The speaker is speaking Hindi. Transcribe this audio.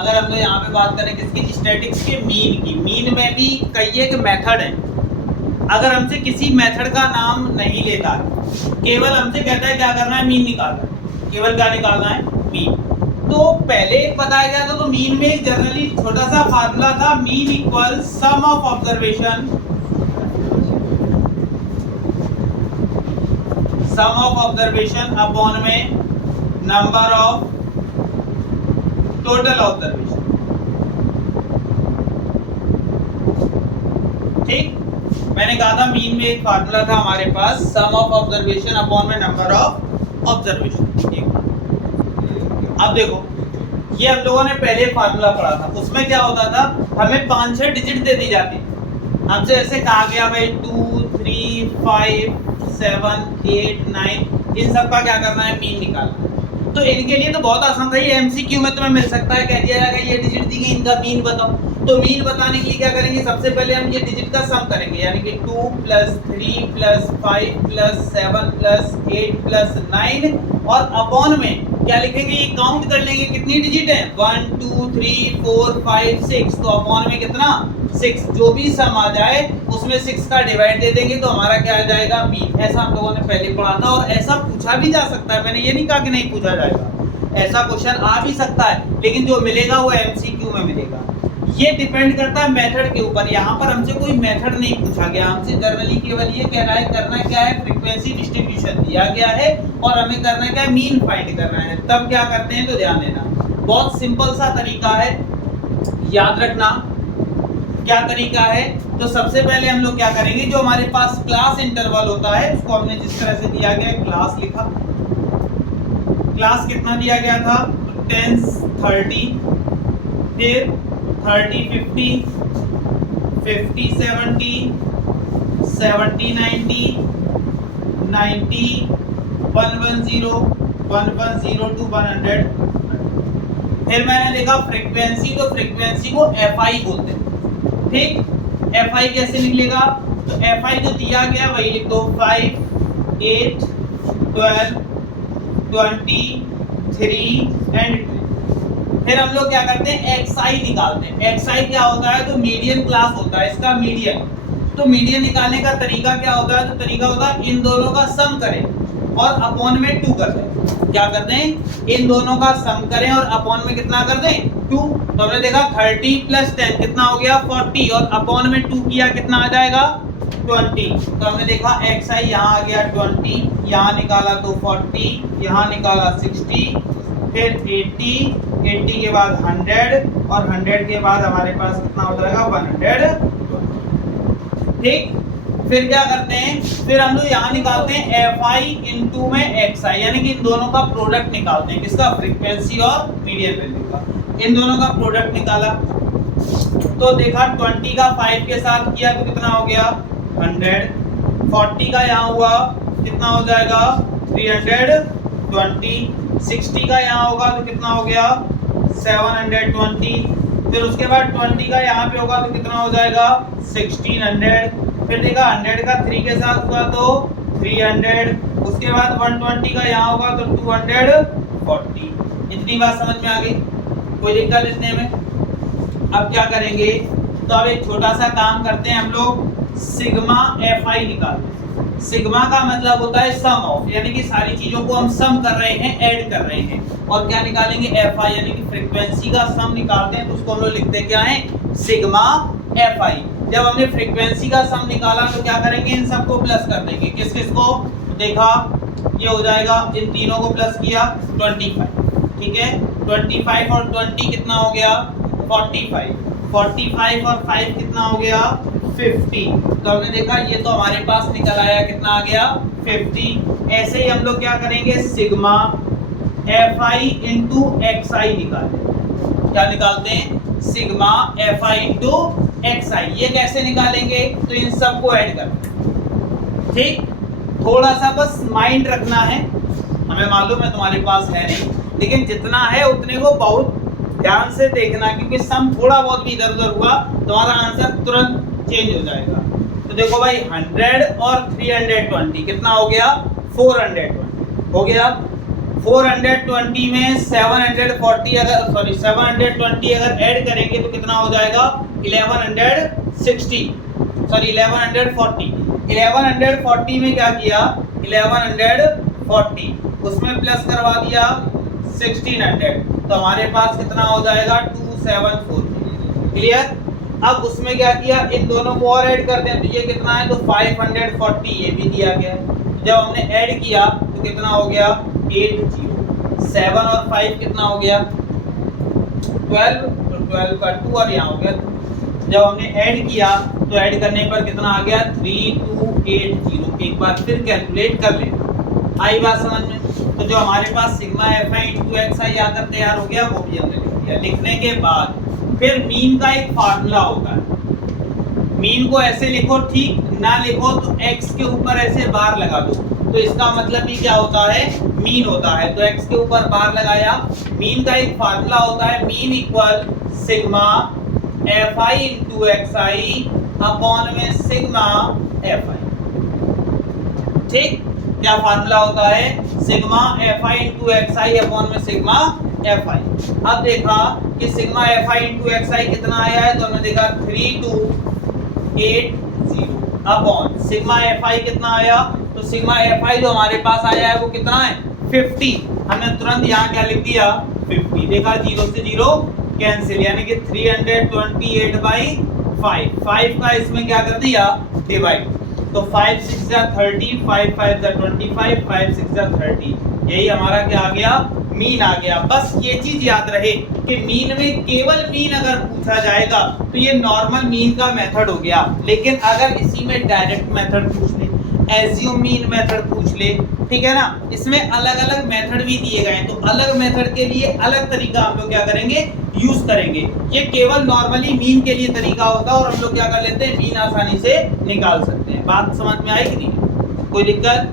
अगर हम लोग यहाँ पे बात करें किसकी, स्टैटिक्स के मीन की, मीन में भी कई एक मेथड है। अगर हमसे किसी मेथड का नाम नहीं लेता है, केवल हमसे कहता है क्या करना है, मीन निकालना है, केवल क्या निकालना है, मीन। तो पहले बताया गया था, तो मीन में एक जनरली छोटा सा फार्मूला था, mean equal sum of observation, sum of observation upon में नंबर ऑफ टोटल ऑब्जर्वेशन। ठीक, मैंने कहा था मीन में एक फार्मूला था हमारे पास, सम ऑफ ऑब्जर्वेशन अपॉन में नंबर ऑफ ऑब्जर्वेशन। अब देखो, ये हम लोगों ने पहले फार्मूला पढ़ा था, उसमें क्या होता था, हमें 5-6 डिजिट दे दी जाती, हमसे ऐसे कहा गया भाई 2 3 5 7 8 9, इन सब का क्या करना है, मीन निकालना है। तो इनके लिए तो बहुत आसान था, ये एमसीक्यू में तुम्हें मिल सकता है, कह दिया जाएगा ये डिजिट दी गई, इनका मीन बताओ। तो मीन बताने के लिए क्या करेंगे, सबसे पहले हम ये डिजिट का सम करेंगे, यानी कि 2 + 3 + 5 + 7 + 8 + 9, और अपॉन में क्या लिखेंगे, ये काउंट कर लेंगे कितनी डिजिट है, 1 2 3 4 5 6, तो अपॉन में कितना, 6, जो भी सम आ जाए उसमें 6 का डिवाइड दे देंगे, तो हमारा क्या आ जाएगा, मीन। ऐसा हम लोगों ने पहले पढ़ा था, और ऐसा पूछा भी जा सकता है, मैंने ये नहीं कहा कि नहीं पूछा जाएगा, ऐसा क्वेश्चन आ भी सकता है, लेकिन जो मिलेगा वो एमसीक्यू में मिलेगा। ये डिपेंड करता है मेथड के ऊपर। यहाँ पर हमसे कोई मेथड नहीं पूछा गया, हमसे जनरली केवल ये कह रहा है, करना क्या है, फ्रीक्वेंसी डिस्ट्रीब्यूशन दिया गया है और हमें करना क्या है, मीन फाइंड करना है। तब क्या करते हैं, तो ध्यान देना, बहुत सिंपल सा तरीका है, याद रखना क्या तरीका है। तो सबसे पहले हम लोग क्या करेंगे, जो हमारे पास क्लास इंटरवल होता है उसको हमने जिस तरह से दिया गया है, क्लास लिखा, क्लास कितना दिया गया था, 10 30, फिर 30 50, 50 70, 70 90, 90 110, 110 to 100। फिर मैंने देखा फ्रीक्वेंसी, तो फ्रीक्वेंसी को FI बोलते हैं। ठीक, FI कैसे निकलेगा, तो FI जो दिया गया वही लिख दो, 5 8 12 20 3 एंड। फिर हम लोग क्या करते हैं, XI निकालते हैं। XI क्या होता है, तो मीडियन क्लास होता है, इसका मीडियन। तो मीडियन निकालने का तरीका क्या होता है, तो तरीका होता है इन दोनों का सम करें और अपॉन में 2 कर दें। क्या करते हैं, इन दोनों का सम करें और अपॉन में कितना कर दें, 2। तो हमने देखा 30 + 10 कितना हो गया, 40, और अपॉन में 2 किया कितना आ जाएगा, 20। तो हमने देखा XI यहाँ आ गया 20, यहाँ निकाला तो 40, यहाँ निकाला 60, फिर 80, 80 के बाद 100, और 100 के बाद हमारे पास कितना हो जाएगा, 100। ठीक, फिर क्या करते हैं, फिर हम लोग यहाँ निकालते हैं FI इनटू में XI, यानी कि इन दोनों का प्रोडक्ट निकालते हैं, किसका, फ्रीक्वेंसी और मीडियन वैल्यू का। इन दोनों का प्रोडक्ट निकाला तो देखा 20 का 5 के साथ किया तो कितना हो गया, 100। 40 का यहाँ हुआ कितना हो जाएगा, 320। 60 का यहाँ होगा तो कितना हो गया, 720। फिर उसके बाद 20 का यहाँ पे होगा तो कितना हो जाएगा, 1600। फिर देखा 100 का 3 के साथ हुआ तो 300। उसके बाद 120 का यहाँ होगा तो 240। इतनी बात समझ में आ गई, कोई दिक्कत लिखने में। अब क्या करेंगे, तो अब एक छोटा सा काम करते हैं हम लोग, सिग्मा FI निकालते हैं। सिग्मा का मतलब होता है सम ऑफ, यानी कि सारी चीजों को हम सम कर रहे हैं, ऐड कर रहे हैं। और क्या निकालेंगे, FI, यानी कि फ्रीक्वेंसी का सम निकालते हैं, तो उसको हम लोग लिखते क्या है, सिग्मा FI। जब हमने फ्रीक्वेंसी का सम निकाला तो क्या करेंगे, इन सबको प्लस कर देंगे, किस किस को, देखा ये हो जाएगा, इन तीनों को प्लस किया 25। ठीक है, 25 और 20 कितना हो गया, 45। 45 और 5 कितना हो गया, 50। तो हमने देखा ये तो हमारे पास निकल आया, कितना आ गया, 50। ऐसे ही हम लोग क्या करेंगे, सिग्मा FI इनटू XI निकालेंगे। क्या निकालते हैं, सिग्मा FI इनटू XI। ये कैसे निकालेंगे, तो इन सब को ऐड कर। ठीक, थोड़ा सा बस माइंड रखना है, हमें मालूम है तुम्हारे पास है नहीं, लेकिन जितना है उतने को बहुत ध्यान से देखना, क्योंकि सम थोड़ा बहुत भी इधर उधर हुआ तुम्हारा आंसर तुरंत चेंज हो जाएगा। तो देखो भाई 100 और 320 कितना हो गया, 420 हो गया। 420 में 740 अगर 720 अगर ऐड करेंगे तो कितना हो जाएगा 1140। 1140 में क्या किया 1140 उसमें प्लस करवा दिया 1600 तो हमारे पास कितना हो जाएगा 274। क्लियर। अब उसमें क्या किया इन दोनों को और ऐड कर दें तो ये कितना है तो 540 ये भी दिया गया है। जब हमने ऐड किया तो कितना हो गया 80। 7 और 5 कितना हो गया 12 तो 12 का 2 और यहाँ हो गया। जब हमने ऐड किया तो ऐड करने पर कितना आ गया 3280। एक बार फिर कैलकुलेट कर लें। आई बात समझ में। तो जो हमारे पास सिग्मा fi into xi आकर तैयार हो गया वो भी हमने लिख दिया। लिखने के बाद फिर मीन का एक फार्मूला होता है। मीन को ऐसे लिखो ठीक ना लिखो तो x के ऊपर ऐसे बार लगा दो तो इसका मतलब ही क्या होता है मीन होता है। तो x के ऊपर बार लगाया। मीन का एक फार्मूला होता है mean equal sigma fi into xi upon में सिग्मा fi। ठीक क्या फार्मूला होता है sigma fi into xi upon में सिग्मा fi। अब देखा कि सिग्मा fi into xi कितना आया है तो हमने देखा 3280 अपॉन सिग्मा fi कितना आया तो सिग्मा fi जो हमारे पास आया है वो कितना है 50। हमने तुरंत यहाँ क्या लिख दिया 50। देखा 0 से 0 कैंसिल यानी कि 328/5 का इसमें क्या कर दिया डिवाइड। तो 5 6 जा 30 5 5 जा 25 5 6 जा 30 यही हमारा क्या आ गया मीन आ गया। बस ये चीज याद रहे कि मीन में केवल मीन अगर पूछा जाएगा तो ये नॉर्मल मीन का मेथड हो गया। लेकिन अगर इसी में डायरेक्ट मेथड पूछ ले एज्यूम मीन मेथड पूछ ले ठीक है ना। इसमें अलग अलग मेथड भी दिए गए हैं तो अलग मेथड के लिए अलग तरीका हम लोग क्या करेंगे यूज करेंगे। ये केवल नॉर्मली मीन के लिए तरीका होगा और हम लोग क्या कर लेते हैं मीन आसानी से निकाल सकते हैं। बात समझ में आई कि नहीं कोई दिक्कत।